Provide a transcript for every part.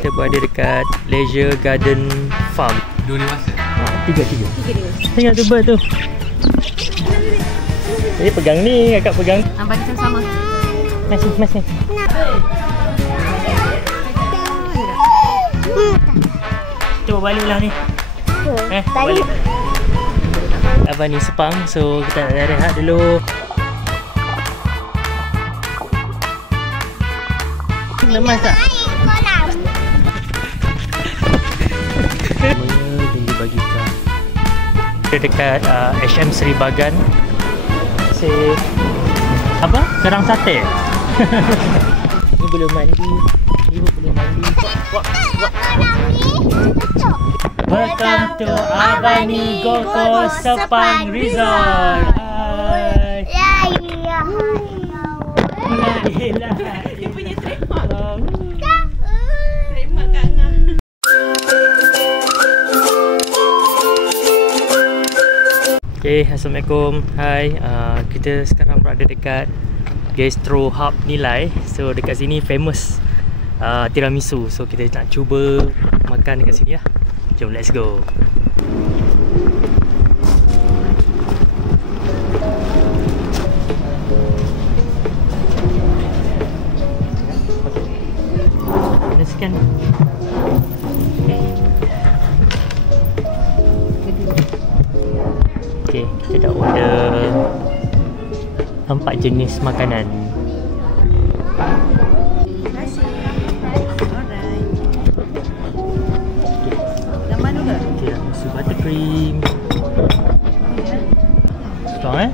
Kita berada dekat Leisure Garden Farm. 2 dewasa? Tiga dewasa. Tengok tu bird tu. Jadi pegang ni, kakak pegang. Bagi sama-sama. Mas ni. Cuba balik lah ni. Balik. Abang ni Sepang, so kita nak rehat dulu. Lemas tak? Semuanya dia bagikan. Dia dekat HM Seri Bagan. Apa? Kerang sate. Ni boleh mandi. Ni boleh mandi. Welcome to Avani Goko Sepang Resort. Hai. Ya. Dia punya trademark. Trademark Kak Angah. Okay, Assalamualaikum. Hai, kita sekarang berada dekat Gastro Hub Nilai. So dekat sini famous tiramisu. So kita nak cuba makan dekat sini lah. Jom, let's go. Kita scan. Okay, kita dah order 4 jenis makanan. Terima kasih. Alright. Gambar dulu. Okay, susu buttercream. Strong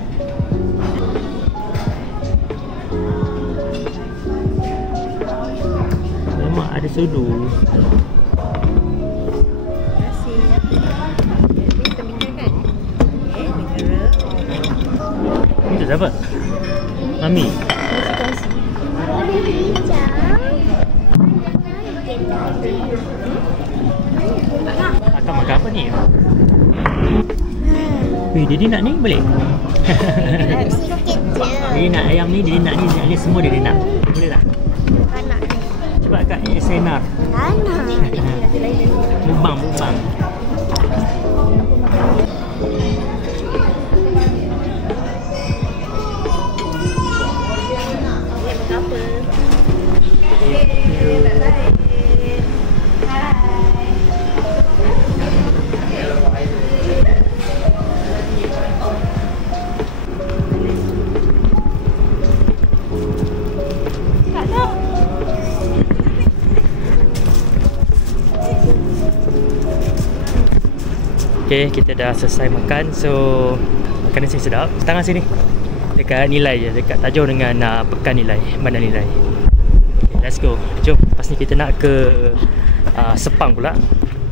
Memang ada sudu. Itu siapa? Mami. Akak makan apa ni? Dia nak ni boleh? Dia nak ayam ni, dia nak ni, dia semua dia nak. Boleh tak? Cuba akak SNR. Mubang. Okay, kita dah selesai makan. So makanan sini sedap. Tangan sini. Dekat Nilai je, dekat tak jauh dengan Pekan Nilai, Bandar Nilai. Okay, let's go. Jom. Lepas ni kita nak ke Sepang pula.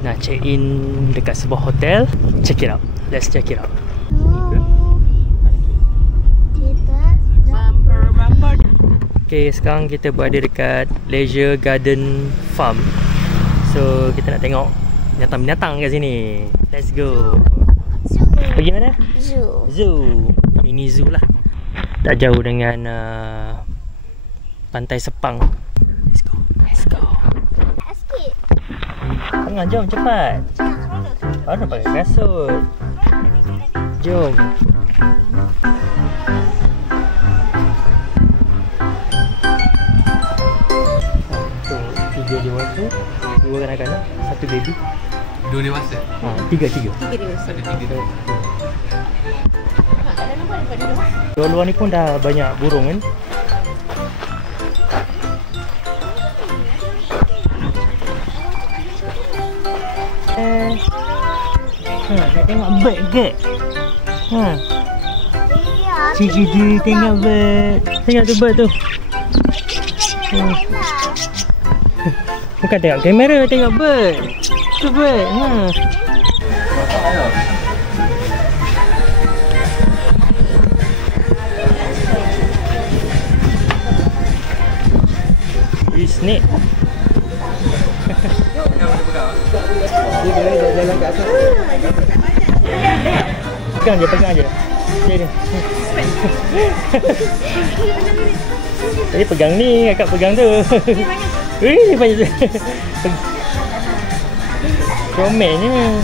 Nak check in dekat sebuah hotel. Check it out. Let's check it out. Okay, sekarang kita berada dekat Leisure Garden Farm. So kita nak tengok binatang-binatang kat sini. Let's go. Pergi mana? Zoo. Mini zoo lah. Tak jauh dengan pantai Sepang. Let's go. Tengah, jom cepat. Baru nak pakai kasut. Jom. Tiga dewasa, 2 kanak-kanak, 1 baby. 2 dewasa? 3 dewasa. Ada 3 dewasa. Luar-luar ni pun dah banyak burung kan. Nak tengok bird ke? Cik dia tengok bird. Tengok tu bird tu. Bukan tengok kamera, tengok bird. Tu bird. Ini snake. Dia jalan kat atas. Pegang je. Dia. Jadi pegang ni, kakak pegang tu. Wih, banyak. Comelnya.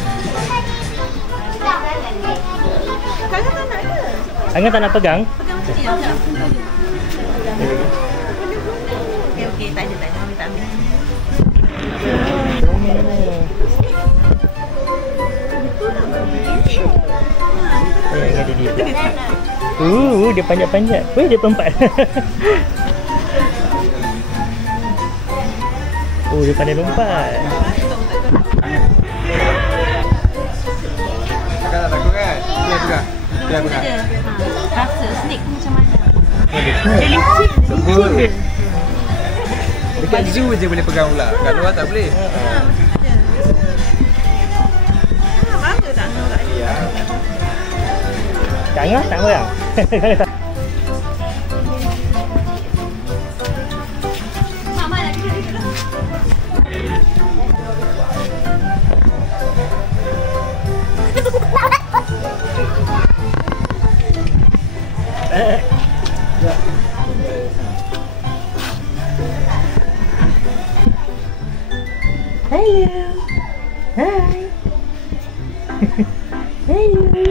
Kakak tak nak ke? Angah tak nak pegang? Pegang macam ni. Okey, tak ada. Mami tak ambil. Comelnya. Yang ada dia. Dia panjat-panjat. Wih, dia pelompat. Dia pandai lompat. Kakak tak takut kan? Dia pegang. Dia pegang. Rasa snake tu macam mana? Dia licin. Sebut. Dekat zoo je boleh pegang ular. Kat luar tak boleh. Bangga tak nak kat dia? Kak Angah tak pegang. Mama nak duduk lah. Hello. Hi. Hello.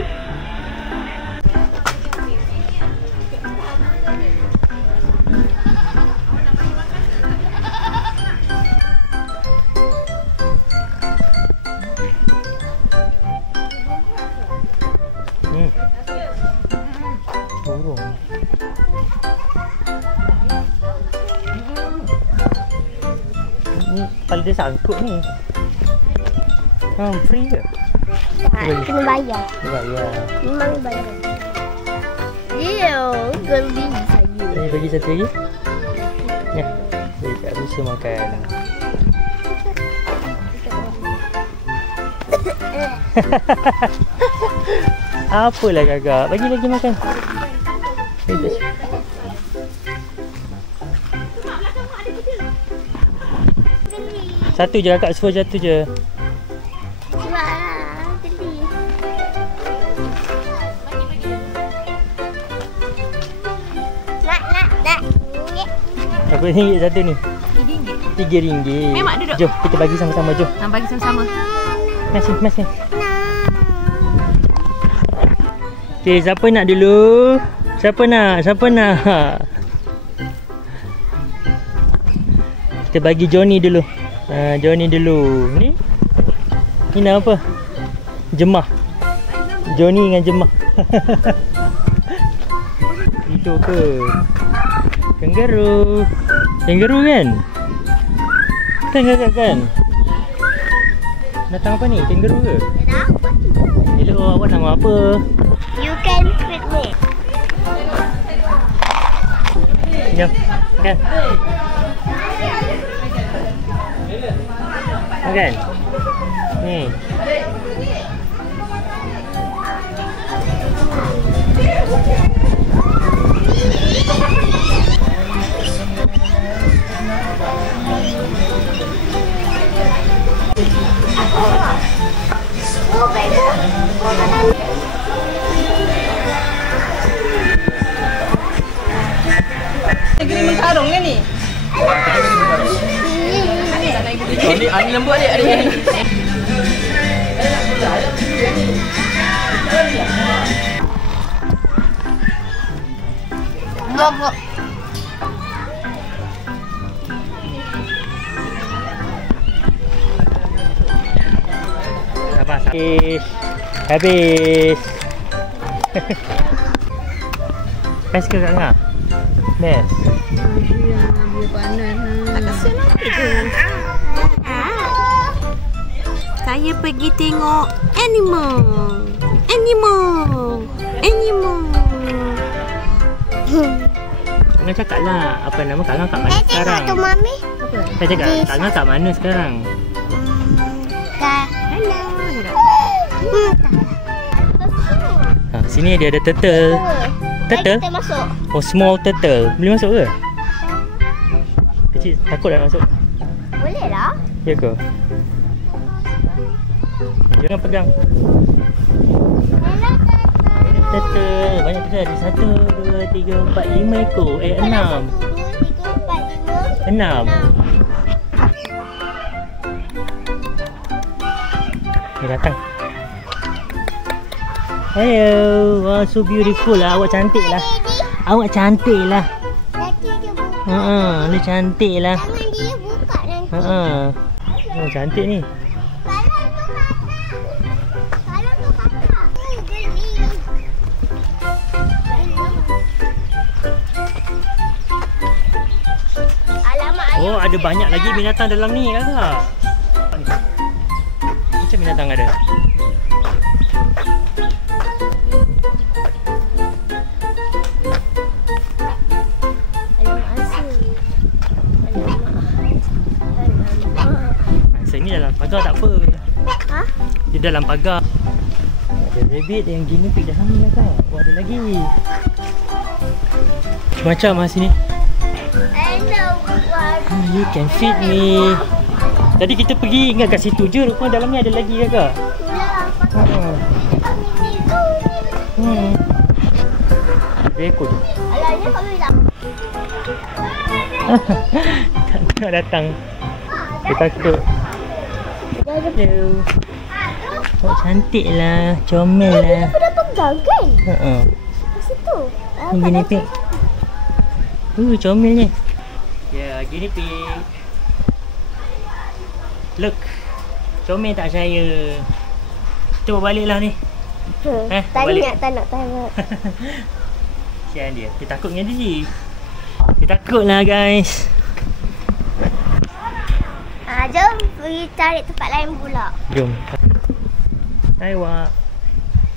Burung. Ni kepala dia sangkut ni. Free ke? Tak, kena bayar. Bayar. Memang bayar. Geli saya. Ni bagi satu lagi. Ni. Dia tak bisa makan. Apalah kakak, bagi lagi makan. Satu je kakak, suruh satu je. Berapa ringgit satu ni? RM3. Memang duduk. Jom, kita bagi sama-sama, jom. Bagi sama-sama. Masih. Okay, siapa nak dulu? Siapa nak? Kita bagi Johnny dulu. Johnny dulu. Ni nama apa? Jemah. Johnny dengan Jemah. Itu ke? Kangaroo. Kangaroo kan? Kan? Datang apa ni? Kangaroo ke? Hello, awak nama apa? You can feed me. Jom, makan. Makan. Ni. Negeri Mengkarung kan ni? Ani lembut adik. Bobok. Habis. Best ke Kak Ngah? Best. Tak kasihan lagi ke? Saya pergi tengok animal. Kak Ngah cakap lah apa nama Kak Ngah kat mana sekarang? Tu mami. Saya cakap Kak Ngah kat mana sekarang? Sini dia ada turtle. Turtle? Kita masuk. Oh, small turtle. Boleh masuk ke? Kecil, takut nak masuk. Boleh lah. Ya ke? Jangan pegang. Turtle. Banyak turtle. Ada 1, 2, 3, 4, 5 ekor. 6. 6. Dia datang. Hello. Wow, so beautiful lah. Awak cantik lah. Awak cantik lah. Nanti dia buka. Dia cantik lah. Tangan dia buka nanti. Oh, cantik ni. Kalau tu kakak. Geli. Alamak. Oh, ada banyak lagi binatang dalam ni, kakak. Macam binatang ada. Ni dalam pagar tak apa. Ha? Dia dalam pagar. Ada rabbit yang guinea pig dalam ni, kakak. Oh, ada lagi. Macam-macam lah sini. You can feed me. Tadi kita pergi ingat kat situ je. Rupanya dalam ni ada lagi, kakak. Ada ekor tu. Alah, ni kau bilang. Tak datang. Dia takut. Hello. Oh, cantik lah. Comel lah. Aku dah pegang kan? Kat situ. Ni guinea pig. Comelnya. Ya, guinea pig. Look. Comel tak saya. Kita balik lah ni. Tak balik. nak. Sian dia. Dia takut dengan dia. Dia takut lah, guys. Jom pergi cari tempat lain pula. Jom. Hai, Wak.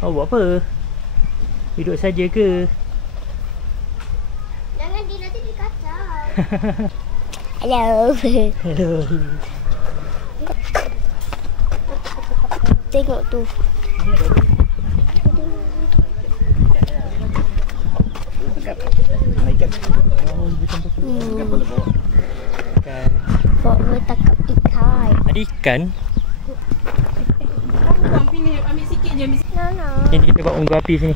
Awak buat apa? Duduk saja ke? Jangan nanti dikacau. Hello. Hello. Tengok tu. Bawa tangkap ikan. Ada ikan? Kamu pilih ambil sikit je. No. Ini kita buat unggu api sini.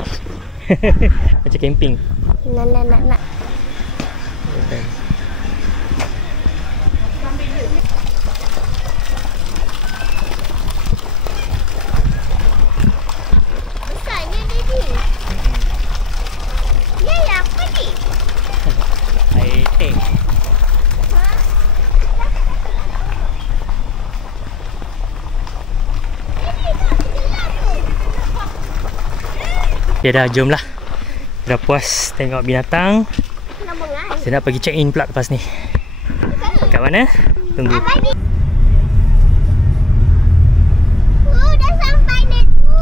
Macam camping. Nak. Besarnya dia ni. Ya, apa ni? Air teh. Okay dah, jom lah. Dah puas tengok binatang. Saya nak pergi check in pula lepas ni. Kat mana? Tunggu. Dah sampai dah tu.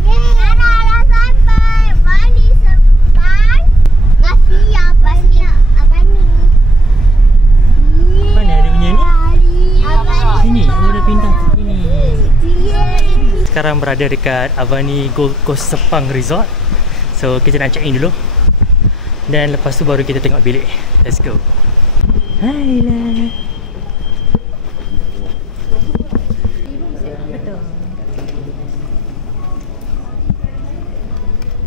Sekarang dah sampai. Bani sempat. Nasi apa ni? Mana ada punya ni? Sini. Oh, dah pindah sini. Sekarang berada dekat Avani Gold Coast Sepang Resort. So kita nak check in dulu. Dan lepas tu baru kita tengok bilik. Let's go. Hai lah.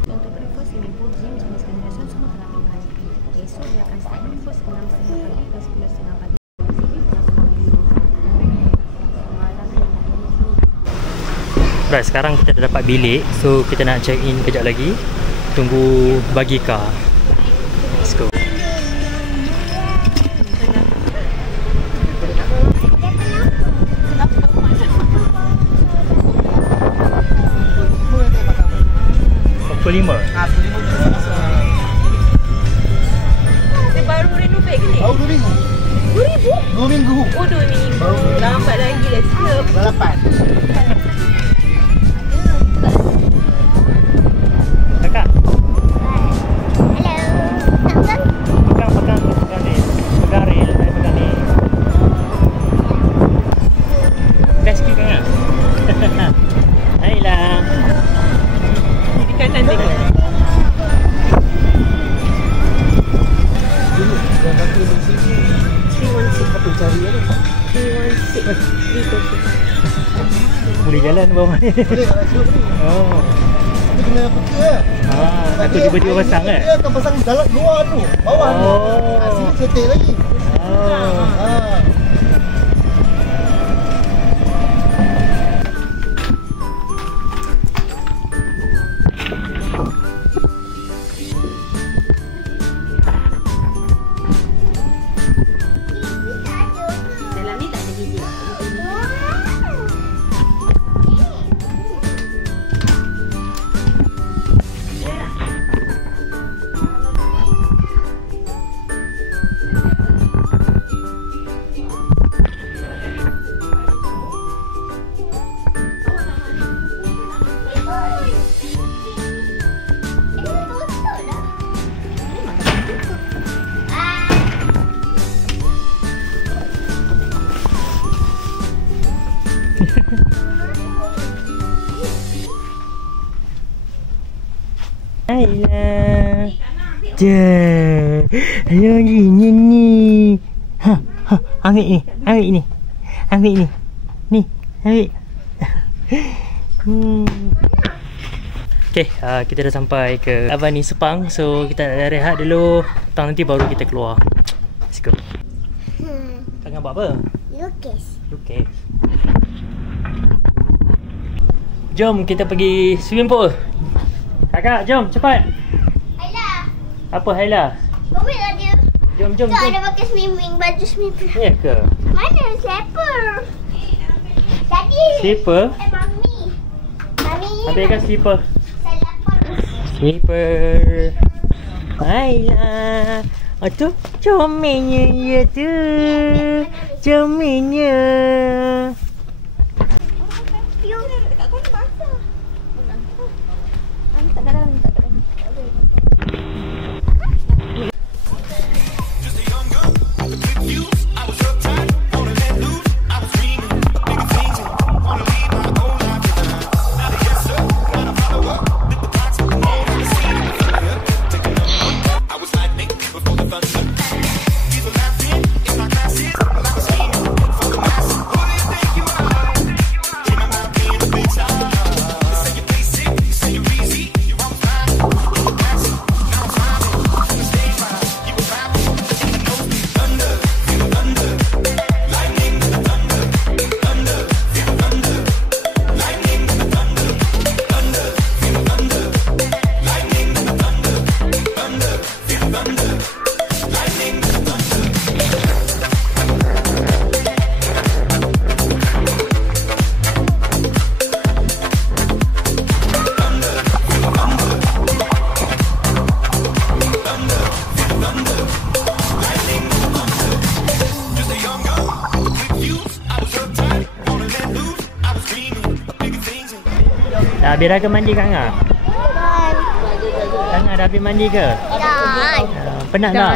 Untuk breakfast ini pun gym jenis kenderaan semua telah tinggal. Esok dia akan start breakfast 6.30 pagi ke 10.30 pagi. Right, sekarang kita dah dapat bilik. So kita nak check in kejap lagi. Tunggu bagi car. Let's go. Pukul 5. Dia baru renovate ke ni? Oh, 2 minggu. 2 minggu. Oh, 2 minggu. Lambat lagi lah cakap. Balapan. Kakak, Hello. pegang ni. Pegang rel, pegang ni. Dah sikit kan? Hai lah. Di kanan tengok. Yang kaki di sini. 316 apa cari ni? 316. Boleh jalan bawah ni. Boleh tak nak siap ni? Oh. Tapi kena peka lah. Takut tiba-tiba pasang kan? Dia akan pasang dalam luar tu. Bawah tu. Oh. Sini setik lagi. Oh. Ayolah. Dah. Ayo ni. Ha, ambil ni. Ambil ni. Ni, ambil. Okay, kita dah sampai ke Avani Sepang. So, kita nak rehat dulu. Nanti baru kita keluar. Let's go. Tengah buat apa? Lukis. Okay. Jom kita pergi swimming pool. Kakak, jom cepat. Ayla. Apa Haila? Bawa lah dia. Jom. Tu ada pakai swimming, baju swimming. Ya ke? Mana slipper? Tadi. Slipper? Mami. Mami. Ambilkan slipper. Saya lapar. Slipper. Haila. Oh tu, comelnya dia tu. Comelnya. Yung dekat kau basah. Tak dalam. Dah habis dah ke mandi Kak Ngah? Kak Ngah dah habis mandi ke? Dah. Penat tak?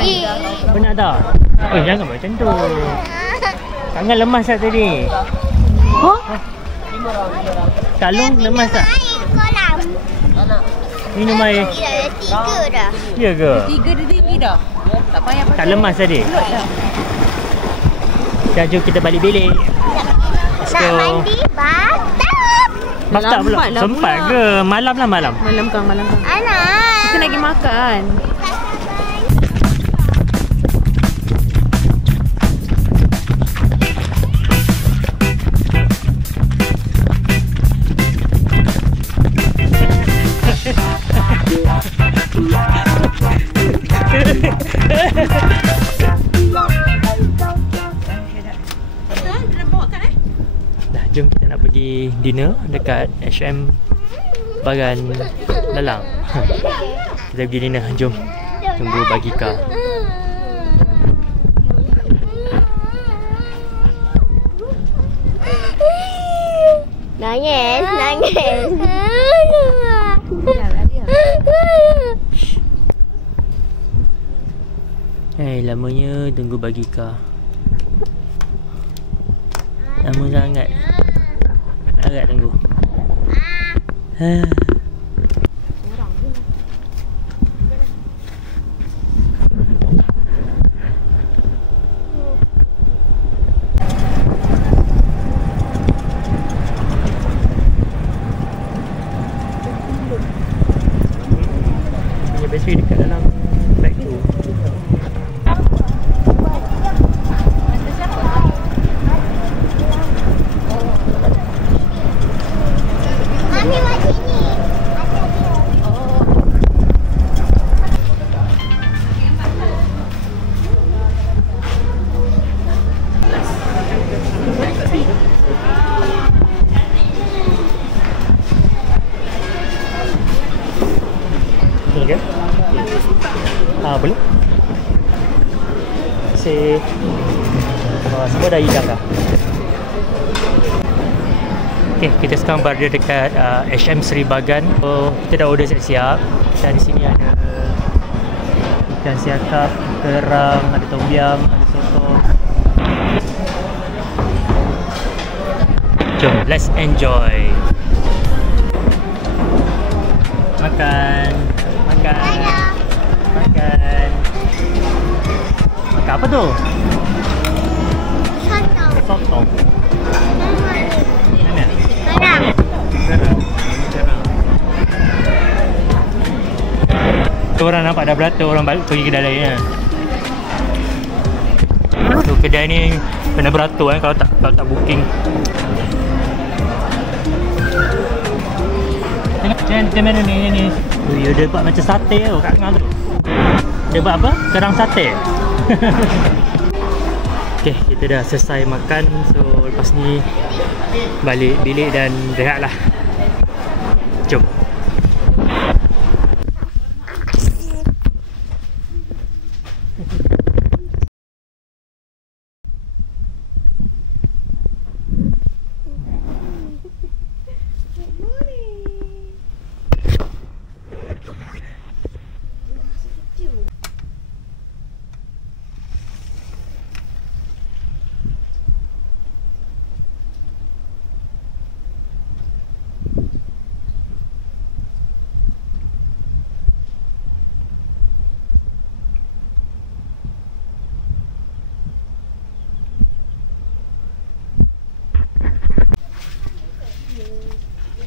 Penat tak? Oh jangan macam tu. Kak Ngah lemas tak tadi? Huh? Kak Long lemas tak? Air kolam. Minum air? Tiga dah. Ya ke? 3 dia tinggi dah. Tak payah pakai. Tak lemas tadi? Peluk dah. Dah jom kita balik bilik. Let's Nak go. mandi bathtub. Bathtub pula? Lambat lah Sempat pula. ke? Malam lah malam. Malam kang. Anak. Kita nak pergi makan. Dah, jom kita nak pergi dinner dekat H&M Bagan Lalang. Kita pergi dinner, jom. Tunggu Bagika. Nangis. Lamanya tunggu Bagika. Lama sangat. Agak tunggu. Punya bateri dekat dalam bag tu. Mami buat sini. Ni ke? Boleh? Terima kasih. Semua dah hidang dah. Okay, kita sekarang berada dekat H&M Sri Bagan. So, kita dah order siap-siap. Dan di sini ada ikan siakap, kerang, ada tom yum, ada soto. Jom, let's enjoy. Makan. Makan. Makan. Makan apa tu? Sotong. Sotong. Mana? Garang. Garang. Orang nampak dah beratur, orang balik pergi kedai lain kan. So kedai ni kena beratur kan kalau tak booking. Tengok menu ni. Ui, dia buat macam sate tu kat tengah tu. Dia buat apa? Kerang sate. Okay, kita dah selesai makan. So lepas ni balik bilik dan rehat lah. Jom.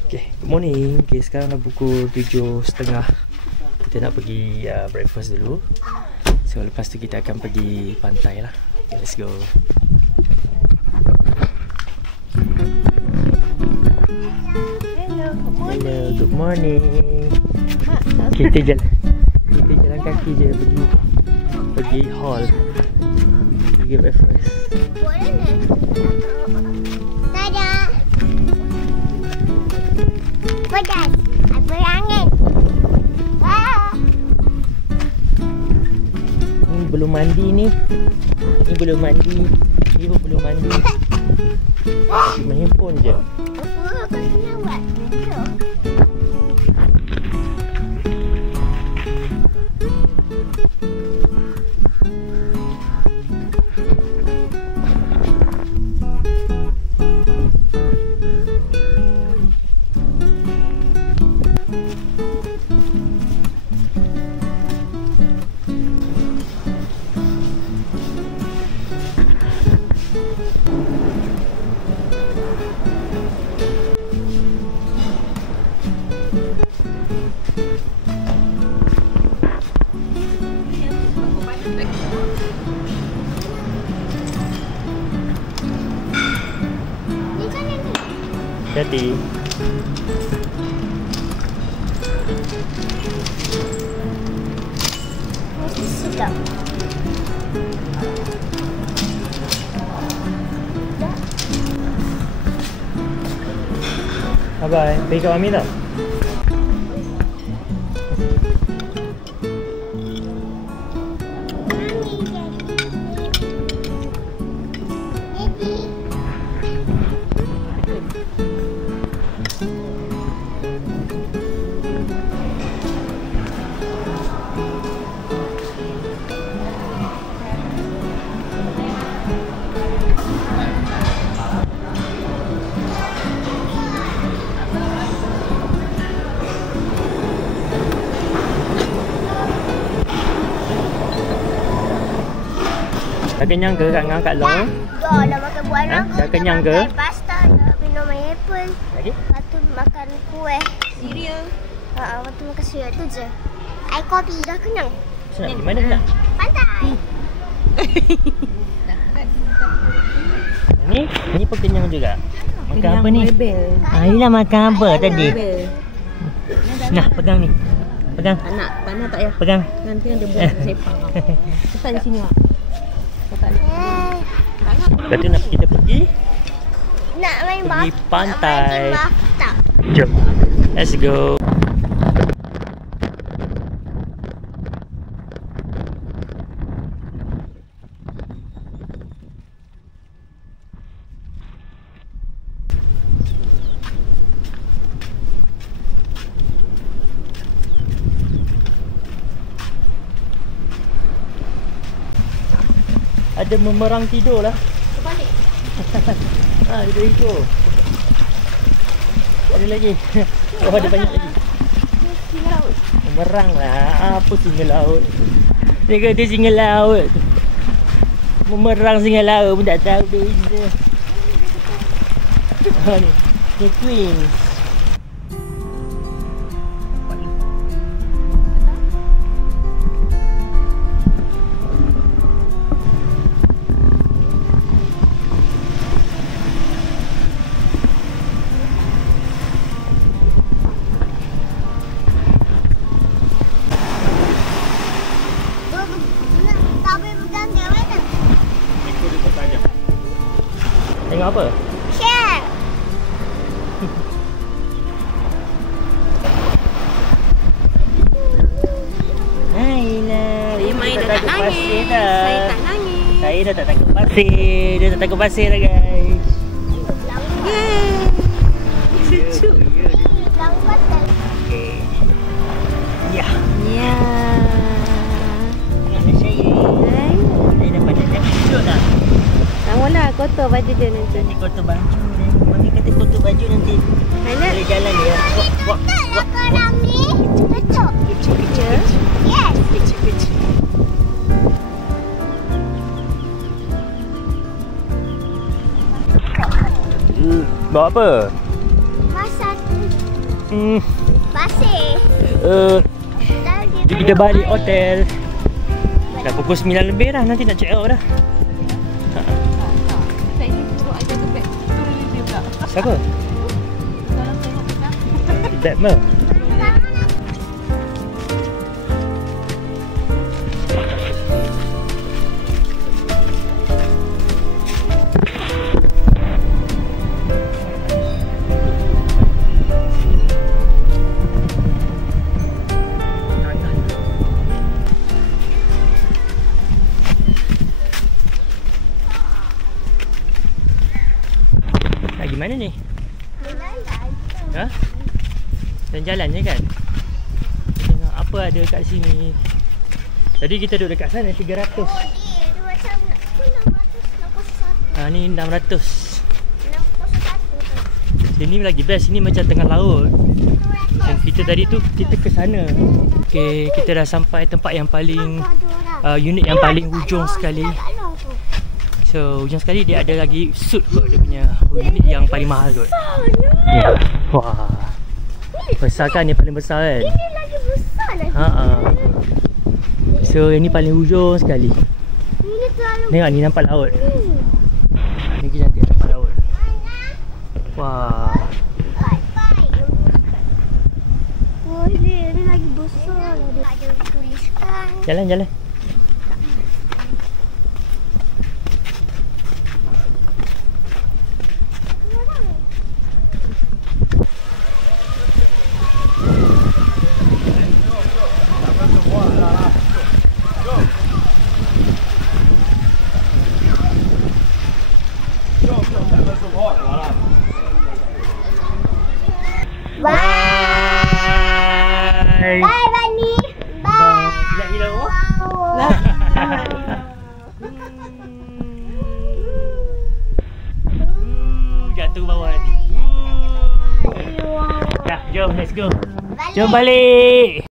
Okay, good morning. Okay, sekarang dah pukul 7.30. Kita nak pergi breakfast dulu. So lepas tu kita akan pergi pantai lah. Okay, let's go. Hello, good morning. Kita jalan kaki je pergi hall. Pergi breakfast. Boleh ni? Dadah. Pedas. Apa angin? Ni belum mandi ni. Ni belum mandi. Ni pun belum mandi. Cuma handphone je. Aku kena buat. Jadi Mesti sedap. bye-bye. Pergi kat Mami tak? Dah kenyang ke Kak Ngah, Kak Long? Dah makan buah Ha? naga. Dah kenyang ke? Makan pasta, dah minum air apple. Lagi? Lepas tu makan kuih. Cereal. Lepas tu makan cereal tu je. Air kopi dah kenyang. So, nak pergi mana nak? Pantai. Ni pun kenyang juga. Makan apa ni? Inilah makan apa tadi? Nah, pegang ni. Pegang. Tanah tak ya? Pegang. Nanti dia buat sepang. Letak di sini Mak. Lepas tu nak kita pergi Nak main Pergi bak- pantai. Nak main bathtub. Jom. Let's go. Ada memerang tidur lah. Terbalik. Dia ikut. Ada lagi. Oh, ada banyak lagi. Laut. Merang lah. Apa singa laut? Dia kata singa laut. Memerang singa laut pun tak tahu beza. Ni twins. Tengok apa? Share. Aina, Mai dah tak nangis. dah. Saya tak nangis. Saya dah tak takut pasir. Dia tak takut pasir dah guys. Cucuk. Okay. Ya. Ya. Tengok saya. Saya dah pandai dah cucuk dah. Tak maulah kotor baju dia nanti. Nanti kotor baju ni. Mami kata kotor baju nanti. Mana? Boleh jalan dia. Wak. Korang ni cocok. Kecil. Yes. Kecil. Bawa apa? Masak pasir. Jom kita balik hotel. Dah pukul 9 lebih dah. Nanti nak check out dah. Tak ini turut aja ke beg. Turut dia pula. Siapa? Dalam tengok kita. Beg Mel. Mana ni? Ha? Dan jalan je kan? Tengok apa ada kat sini. Tadi kita duduk dekat sana 300. Dia macam 600. Ni 600. 601. Sini lagi best. Sini macam tengah laut. Dan kita tadi tu kita ke sana. Okay, kita dah sampai tempat yang paling unit yang paling hujung sekali. So, hujung sekali dia ada lagi suit kot dia punya unit yang paling mahal kot. Ya. Wah. Besar kan, ni paling besar kan? Ini lagi besar lagi. So, yang ni paling hujung sekali. Ini terlalu. Tengok ni nampak laut. Ni cantik nampak laut. Wah. Oh, ini lagi besar. Ada tuliskan. Jalan. Bye. Bye, Bani. Bye. Nak gila apa? Jatuh bawah ni. Dah, jom let's go. Jom balik.